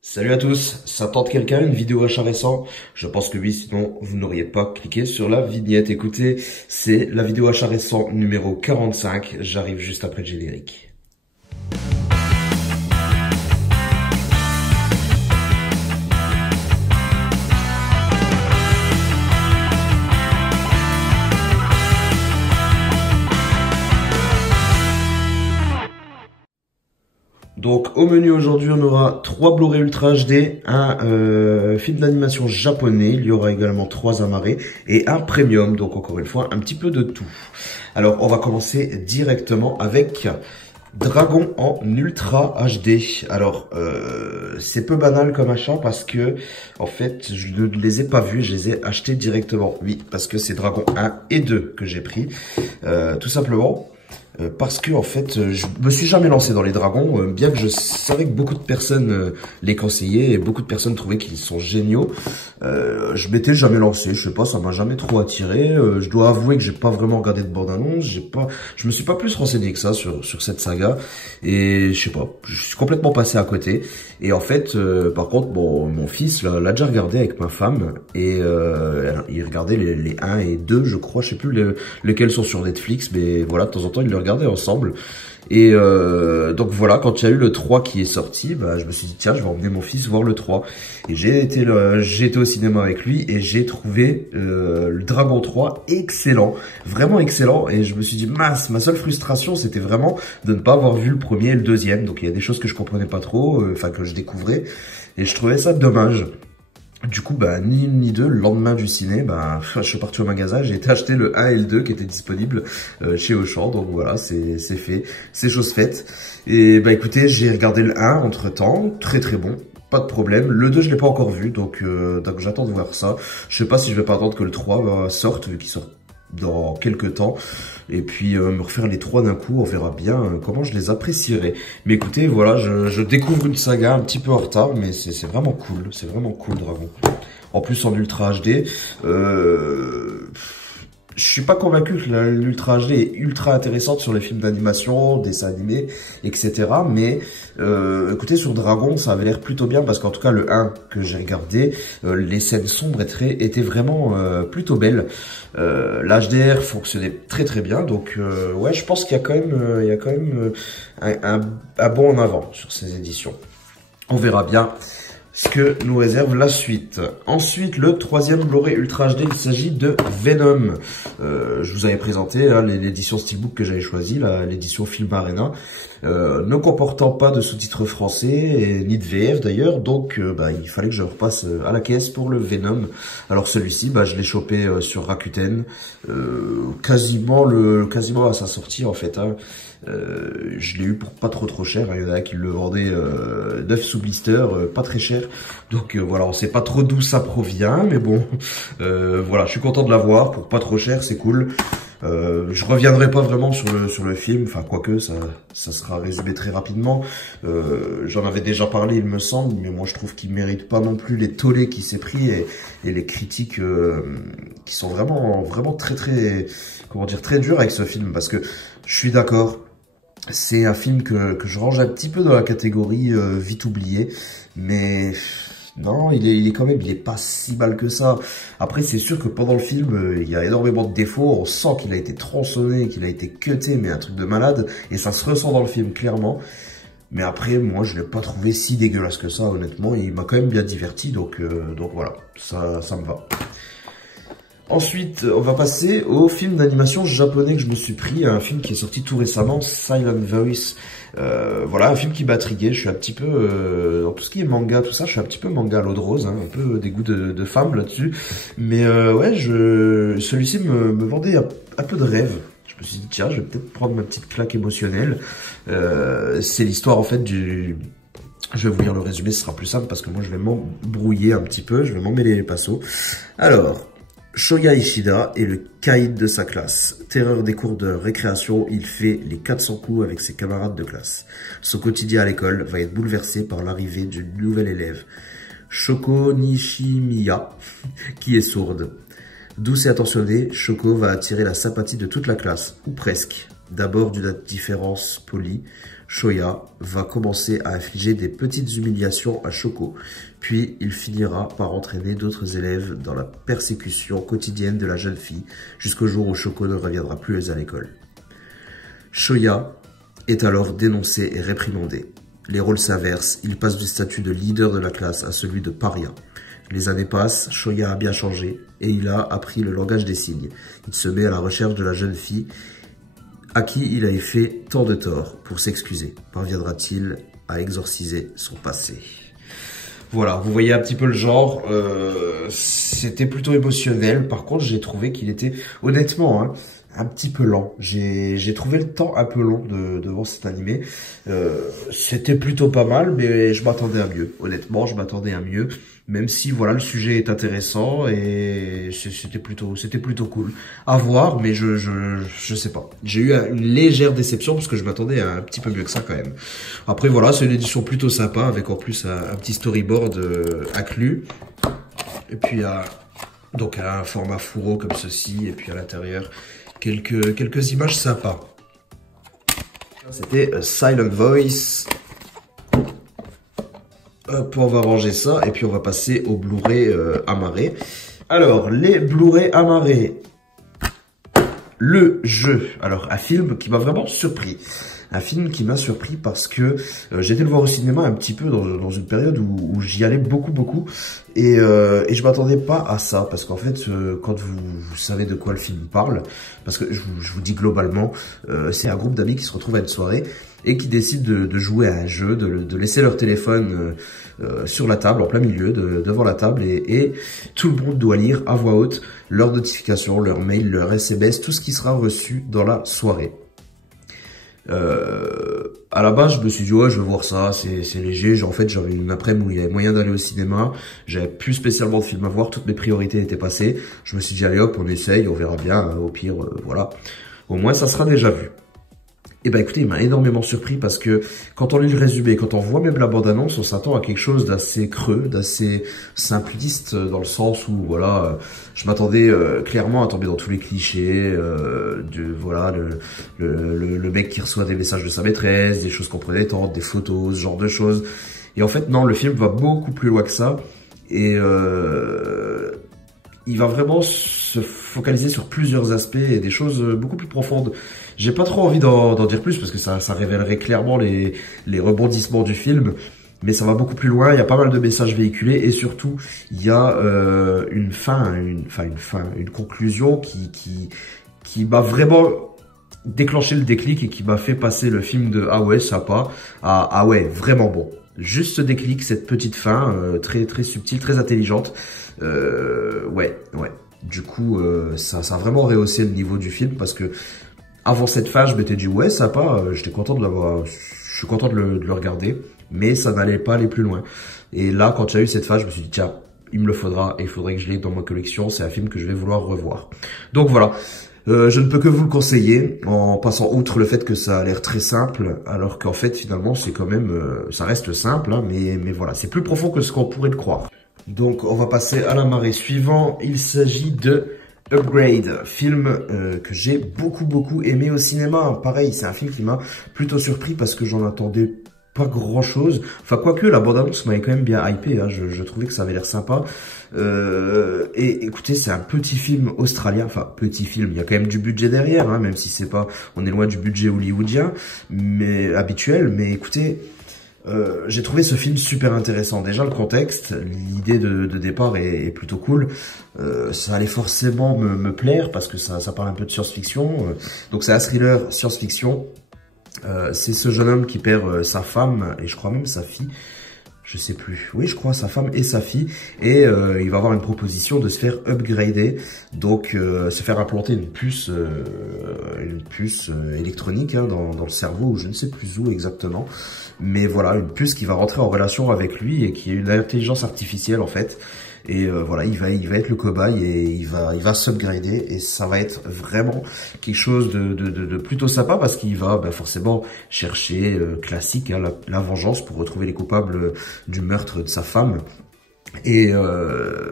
Salut à tous, ça tente quelqu'un une vidéo achat récent? Je pense que oui, sinon vous n'auriez pas cliqué sur la vignette. Écoutez, c'est la vidéo achat récent numéro 45, j'arrive juste après le générique. Donc au menu aujourd'hui on aura 3 Blu-ray Ultra HD, un film d'animation japonais, il y aura également 3 amarrés et un premium, donc encore une fois un petit peu de tout. Alors on va commencer directement avec Dragon en Ultra HD. Alors c'est peu banal comme achat parce que en fait je ne les ai pas vus, je les ai achetés directement. Oui, parce que c'est Dragon 1 et 2 que j'ai pris, tout simplement. Parce que en fait, je me suis jamais lancé dans les dragons, bien que je savais que beaucoup de personnes les conseillaient et beaucoup de personnes trouvaient qu'ils sont géniaux. Je m'étais jamais lancé, je sais pas, ça m'a jamais trop attiré. Je dois avouer que j'ai pas vraiment regardé de bande-annonce, je me suis pas plus renseigné que ça sur cette saga et je sais pas, je suis complètement passé à côté. Et en fait, par contre, bon, mon fils l'a déjà regardé avec ma femme et il regardait les 1 et 2, je crois, je sais plus lesquels sont sur Netflix, mais voilà, de temps en temps, il le regardait ensemble. Et donc voilà, quand il y a eu le 3 qui est sorti, bah, je me suis dit tiens, je vais emmener mon fils voir le 3. Et j'ai été au cinéma avec lui et j'ai trouvé le Dragon 3 excellent, vraiment excellent. Et je me suis dit mince, ma seule frustration c'était vraiment de ne pas avoir vu le premier et le deuxième. Donc il y a des choses que je comprenais pas trop, enfin que je découvrais. Et je trouvais ça dommage. Du coup, bah, ni une ni deux, le lendemain du ciné, bah, je suis parti au magasin, j'ai été acheter le 1 et le 2 qui étaient disponibles chez Auchan. Donc voilà, c'est fait, c'est chose faite. Et bah écoutez, j'ai regardé le 1 entre-temps, très très bon. Pas de problème. Le 2, je l'ai pas encore vu, donc j'attends de voir ça. Je sais pas si je vais pas attendre que le 3 sorte, vu qu'il sort dans quelques temps. Et puis me refaire les 3 d'un coup, on verra bien comment je les apprécierai. Mais écoutez, voilà, je découvre une saga un petit peu en retard, mais c'est vraiment cool Dragon. En plus en Ultra HD, je suis pas convaincu que l'Ultra HD est ultra intéressante sur les films d'animation, dessins animés, etc. Mais écoutez, sur Dragon, ça avait l'air plutôt bien parce qu'en tout cas, le 1 que j'ai regardé, les scènes sombres étaient vraiment plutôt belles. L'HDR fonctionnait très très bien. Donc ouais, je pense qu'il y a quand même, un bond en avant sur ces éditions. On verra bien ce que nous réserve la suite. Ensuite, le 3e Blu-ray Ultra HD, il s'agit de Venom. Je vous avais présenté l'édition Steelbook que j'avais choisie, l'édition Film Arena, ne comportant pas de sous-titres français et ni de VF d'ailleurs, donc bah, il fallait que je repasse à la caisse pour le Venom. Alors celui-ci, bah, je l'ai chopé sur Rakuten, quasiment à sa sortie en fait. Hein. Je l'ai eu pour pas trop cher, il y en a qui le vendaient 9 sous blister, pas très cher. Donc voilà, on sait pas trop d'où ça provient, mais bon, voilà, je suis content de l'avoir pour pas trop cher, c'est cool. Je reviendrai pas vraiment sur le film, enfin quoique ça sera résumé très rapidement. J'en avais déjà parlé il me semble, mais moi je trouve qu'il mérite pas non plus les tollés qu'il s'est pris et les critiques qui sont vraiment très comment dire, très dures avec ce film, parce que je suis d'accord. C'est un film que je range un petit peu dans la catégorie vite oublié, mais non, il est quand même, il est pas si mal que ça. Après, c'est sûr que pendant le film, il y a énormément de défauts, on sent qu'il a été tronçonné, qu'il a été cuté, mais un truc de malade, et ça se ressent dans le film, clairement. Mais après, moi, je l'ai pas trouvé si dégueulasse que ça, honnêtement, et il m'a quand même bien diverti, donc voilà, ça me va. Ensuite, on va passer au film d'animation japonais que je me suis pris, un film qui est sorti tout récemment, Silent Voice. Voilà, un film qui m'a intrigué. Je suis un petit peu, dans tout ce qui est manga, tout ça, je suis un petit peu manga à l'eau de rose, hein, un peu des goûts de femme là-dessus. Mais ouais, celui-ci me vendait un peu de rêve. Je me suis dit, tiens, je vais peut-être prendre ma petite claque émotionnelle. C'est l'histoire en fait Je vais vous lire le résumé, ce sera plus simple parce que moi je vais m'embrouiller un petit peu, je vais m'emmêler les pinceaux. Alors, Shoya Ishida est le caïd de sa classe. Terreur des cours de récréation, il fait les 400 coups avec ses camarades de classe. Son quotidien à l'école va être bouleversé par l'arrivée d'une nouvelle élève, Shoko Nishimiya, qui est sourde. Douce et attentionnée, Shoko va attirer la sympathie de toute la classe, ou presque. D'abord d'une indifférence polie, Shoya va commencer à infliger des petites humiliations à Shoko, puis il finira par entraîner d'autres élèves dans la persécution quotidienne de la jeune fille, jusqu'au jour où Shoko ne reviendra plus à l'école. Shoya est alors dénoncé et réprimandé. Les rôles s'inversent, il passe du statut de leader de la classe à celui de paria. Les années passent, Shoya a bien changé et il a appris le langage des signes. Il se met à la recherche de la jeune fille à qui il avait fait tant de tort pour s'excuser. Parviendra-t-il à exorciser son passé? Voilà, vous voyez un petit peu le genre, c'était plutôt émotionnel. Par contre, j'ai trouvé qu'il était, honnêtement, hein, un petit peu lent. J'ai trouvé le temps un peu long de voir cet animé. C'était plutôt pas mal, mais je m'attendais à mieux. Honnêtement, je m'attendais à mieux. Même si, voilà, le sujet est intéressant et c'était plutôt cool à voir, mais je sais pas. J'ai eu une légère déception parce que je m'attendais à un petit peu mieux que ça quand même. Après, voilà, c'est une édition plutôt sympa avec en plus un petit storyboard inclus. Et puis, donc un format fourreau comme ceci, et puis à l'intérieur, quelques images sympas. C'était Silent Voice. Hop, on va ranger ça, et puis on va passer au Blu-ray amarré. Alors, les Blu-ray amarrés. Le jeu. Alors, un film qui m'a vraiment surpris. Un film qui m'a surpris parce que j'ai été le voir au cinéma un petit peu dans une période où j'y allais beaucoup et je m'attendais pas à ça parce qu'en fait quand vous savez de quoi le film parle, parce que je vous dis globalement, c'est un groupe d'amis qui se retrouvent à une soirée et qui décident de jouer à un jeu, de laisser leur téléphone sur la table, en plein milieu, devant la table, et tout le monde doit lire à voix haute leurs notifications, leurs mails, leurs SMS, tout ce qui sera reçu dans la soirée. À la base, je me suis dit, ouais, je vais voir ça, c'est léger. En fait, j'avais une après-midi où il y avait moyen d'aller au cinéma. J'avais plus spécialement de film à voir. Toutes mes priorités étaient passées. Je me suis dit, allez hop, on essaye, on verra bien. Hein, au pire, voilà. Au moins, ça sera déjà vu. Et ben écoutez, il m'a énormément surpris parce que quand on lit le résumé, quand on voit même la bande-annonce, on s'attend à quelque chose d'assez creux, d'assez simpliste dans le sens où voilà, je m'attendais clairement à tomber dans tous les clichés, voilà le mec qui reçoit des messages de sa maîtresse, des choses qu'on prenait tentes, des photos, ce genre de choses. Et en fait non, le film va beaucoup plus loin que ça et il va vraiment se focaliser sur plusieurs aspects et des choses beaucoup plus profondes. J'ai pas trop envie d'en dire plus parce que ça révélerait clairement les rebondissements du film, mais ça va beaucoup plus loin. Il y a pas mal de messages véhiculés et surtout il y a une conclusion qui m'a vraiment déclenché le déclic et qui m'a fait passer le film de ah ouais sympa à ah ouais vraiment bon. Juste ce déclic, cette petite fin très subtile, très intelligente. Ouais. Du coup, ça a vraiment rehaussé le niveau du film parce que avant cette fin, je m'étais dit ouais sympa, j'étais content de l'avoir, je suis content de le regarder, mais ça n'allait pas aller plus loin. Et là, quand j'ai eu cette fin, je me suis dit tiens, il me le faudra et il faudrait que je l'ai dans ma collection. C'est un film que je vais vouloir revoir. Donc voilà. Je ne peux que vous le conseiller en passant outre le fait que ça a l'air très simple, alors qu'en fait finalement c'est quand même, ça reste simple, hein, mais voilà, c'est plus profond que ce qu'on pourrait le croire. Donc on va passer à la marée suivant, il s'agit de Upgrade, film que j'ai beaucoup aimé au cinéma. Pareil, c'est un film qui m'a plutôt surpris parce que j'en attendais pas grand chose. Enfin, quoique la bande-annonce m'avait quand même bien hypé, hein. Je trouvais que ça avait l'air sympa. Et écoutez, c'est un petit film australien. Enfin, petit film, il y a quand même du budget derrière, hein, même si c'est pas, on est loin du budget hollywoodien, mais habituel. Mais écoutez, j'ai trouvé ce film super intéressant. Déjà le contexte, l'idée de départ est plutôt cool. Ça allait forcément me plaire parce que ça parle un peu de science-fiction. Donc c'est un thriller science-fiction. C'est ce jeune homme qui perd sa femme et je crois même sa fille. Je sais plus. Oui, je crois sa femme et sa fille. Et il va avoir une proposition de se faire upgrader. Donc se faire implanter une puce électronique hein, dans le cerveau, ou je ne sais plus où exactement. Mais voilà, une puce qui va rentrer en relation avec lui et qui est une intelligence artificielle en fait. Et voilà, il va être le cobaye et il va s'upgrader et ça va être vraiment quelque chose de plutôt sympa parce qu'il va forcément chercher classique hein, la vengeance pour retrouver les coupables du meurtre de sa femme. Et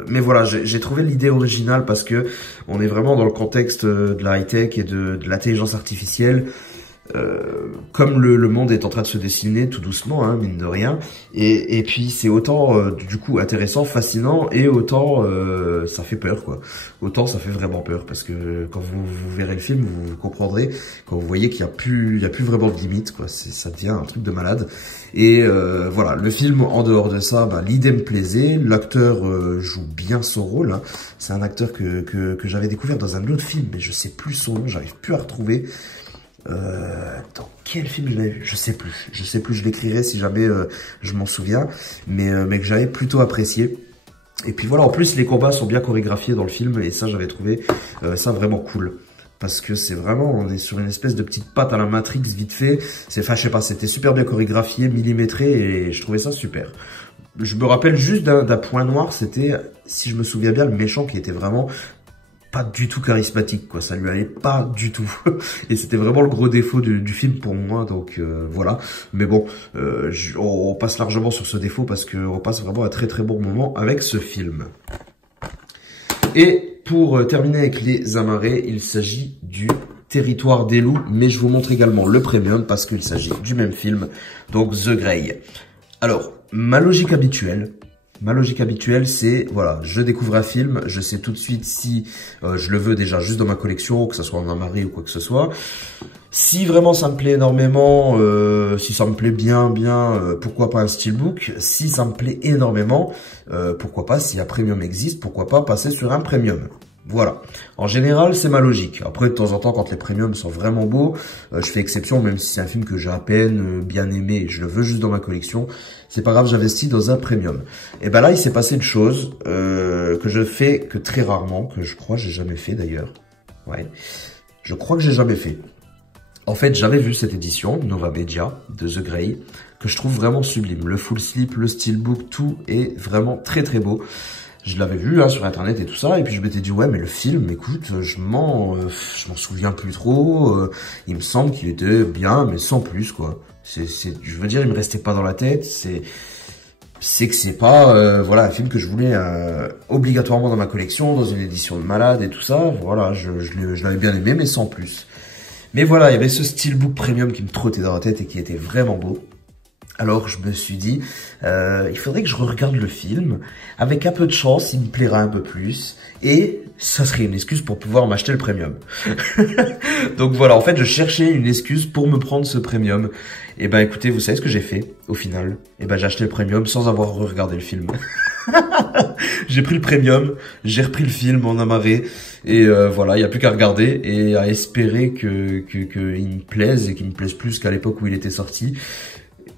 mais voilà, j'ai trouvé l'idée originale parce que on est vraiment dans le contexte de la high-tech et de l'intelligence artificielle. comme le monde est en train de se dessiner tout doucement, hein, mine de rien, et puis c'est autant du coup intéressant, fascinant, et autant ça fait peur, quoi. Autant ça fait vraiment peur, parce que quand vous verrez le film, vous comprendrez, quand vous voyez qu'il y a plus vraiment de limite, quoi. Ça devient un truc de malade. Et voilà, le film, en dehors de ça, bah, l'idée me plaisait, l'acteur joue bien son rôle, hein. C'est un acteur que j'avais découvert dans un autre film, mais je sais plus son nom, j'arrive plus à retrouver. Dans quel film je l'avais vu? Je sais plus, je l'écrirai si jamais je m'en souviens, mais que j'avais plutôt apprécié. Et puis voilà, en plus les combats sont bien chorégraphiés dans le film, et ça j'avais trouvé ça vraiment cool. Parce que c'est vraiment, on est sur une espèce de petite patte à la Matrix vite fait. Enfin, je sais pas, c'était super bien chorégraphié, millimétré, et je trouvais ça super. Je me rappelle juste d'un point noir, c'était, si je me souviens bien, le méchant qui était vraiment pas du tout charismatique, quoi. Ça lui allait pas du tout. Et c'était vraiment le gros défaut du film pour moi, donc voilà. Mais bon, on passe largement sur ce défaut parce qu'on passe vraiment un très très bon moment avec ce film. Et pour terminer avec les amarrés, il s'agit du Territoire des loups, mais je vous montre également le premium parce qu'il s'agit du même film, donc The Grey. Alors, ma logique habituelle, c'est, voilà, je découvre un film, je sais tout de suite si je le veux déjà juste dans ma collection, que ce soit en amarré ou quoi que ce soit. Si vraiment ça me plaît énormément, si ça me plaît bien, pourquoi pas un steelbook. Si ça me plaît énormément, pourquoi pas, si un premium existe, pourquoi pas passer sur un premium. Voilà. En général, c'est ma logique. Après, de temps en temps, quand les premiums sont vraiment beaux, je fais exception, même si c'est un film que j'ai à peine bien aimé et je le veux juste dans ma collection. C'est pas grave, j'investis dans un premium. Et ben là, il s'est passé une chose que je fais que très rarement, que je crois que j'ai jamais fait d'ailleurs. Ouais. Je crois que j'ai jamais fait. En fait, j'avais vu cette édition, Nova Media, de The Grey, que je trouve vraiment sublime. Le full slip, le steelbook, tout est vraiment très très beau. Je l'avais vu hein, sur internet et tout ça, et puis je m'étais dit ouais mais le film, écoute, je m'en souviens plus trop. Il me semble qu'il était bien, mais sans plus quoi. Je veux dire, il me restait pas dans la tête. C'est que c'est pas voilà un film que je voulais obligatoirement dans ma collection, dans une édition de malade et tout ça. Voilà, je l'avais bien aimé, mais sans plus. Mais voilà, il y avait ce steelbook premium qui me trottait dans la tête et qui était vraiment beau. Alors je me suis dit, il faudrait que je regarde le film. Avec un peu de chance, il me plaira un peu plus. Et ça serait une excuse pour pouvoir m'acheter le premium. Donc voilà, en fait, je cherchais une excuse pour me prendre ce premium. Et ben écoutez, vous savez ce que j'ai fait au final? Et ben j'ai acheté le premium sans avoir regardé le film. J'ai pris le premium, j'ai repris le film en amarré. Et voilà, il n'y a plus qu'à regarder et à espérer qu'il me plaise et qu'il me plaise plus qu'à l'époque où il était sorti.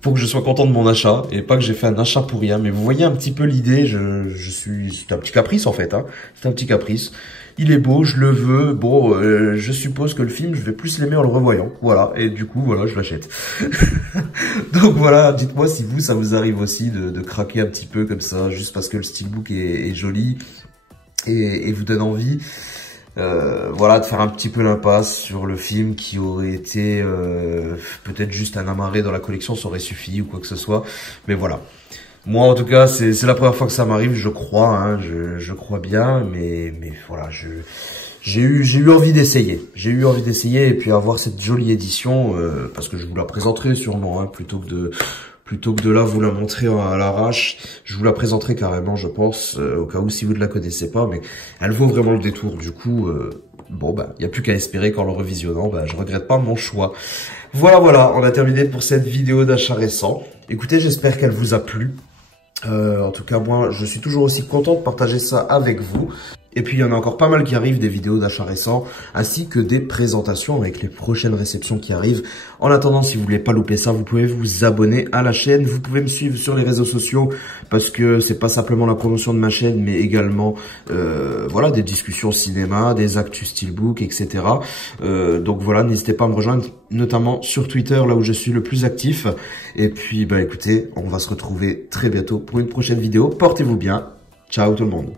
Pour que je sois content de mon achat et pas que j'ai fait un achat pour rien. Mais vous voyez un petit peu l'idée, c'est un petit caprice en fait, hein. C'est un petit caprice. Il est beau, je le veux. Bon, je suppose que le film, je vais plus l'aimer en le revoyant. Voilà, et du coup, voilà, je l'achète. Donc voilà, dites-moi si vous, ça vous arrive aussi de craquer un petit peu comme ça, juste parce que le steelbook est joli et vous donne envie. Voilà, de faire un petit peu l'impasse sur le film qui aurait été peut-être juste un amarré dans la collection, ça aurait suffi ou quoi que ce soit. Mais voilà. Moi, en tout cas, c'est la première fois que ça m'arrive, je crois, hein, je crois bien, mais voilà, j'ai eu envie d'essayer. J'ai eu envie d'essayer et puis avoir cette jolie édition, parce que je vous la présenterai sûrement, hein, plutôt que de là vous la montrer à l'arrache. Je vous la présenterai carrément, je pense, au cas où si vous ne la connaissez pas, mais elle vaut vraiment le détour. Du coup, bon bah, il n'y a plus qu'à espérer qu'en le revisionnant, bah, je regrette pas mon choix. Voilà, on a terminé pour cette vidéo d'achat récent. Écoutez, j'espère qu'elle vous a plu. En tout cas, moi, je suis toujours aussi content de partager ça avec vous. Et puis, il y en a encore pas mal qui arrivent, des vidéos d'achat récents, ainsi que des présentations avec les prochaines réceptions qui arrivent. En attendant, si vous voulez pas louper ça, vous pouvez vous abonner à la chaîne. Vous pouvez me suivre sur les réseaux sociaux, parce que c'est pas simplement la promotion de ma chaîne, mais également, voilà, des discussions cinéma, des actus steelbook, etc. Donc voilà, n'hésitez pas à me rejoindre, notamment sur Twitter, là où je suis le plus actif. Et puis, bah écoutez, on va se retrouver très bientôt pour une prochaine vidéo. Portez-vous bien. Ciao tout le monde.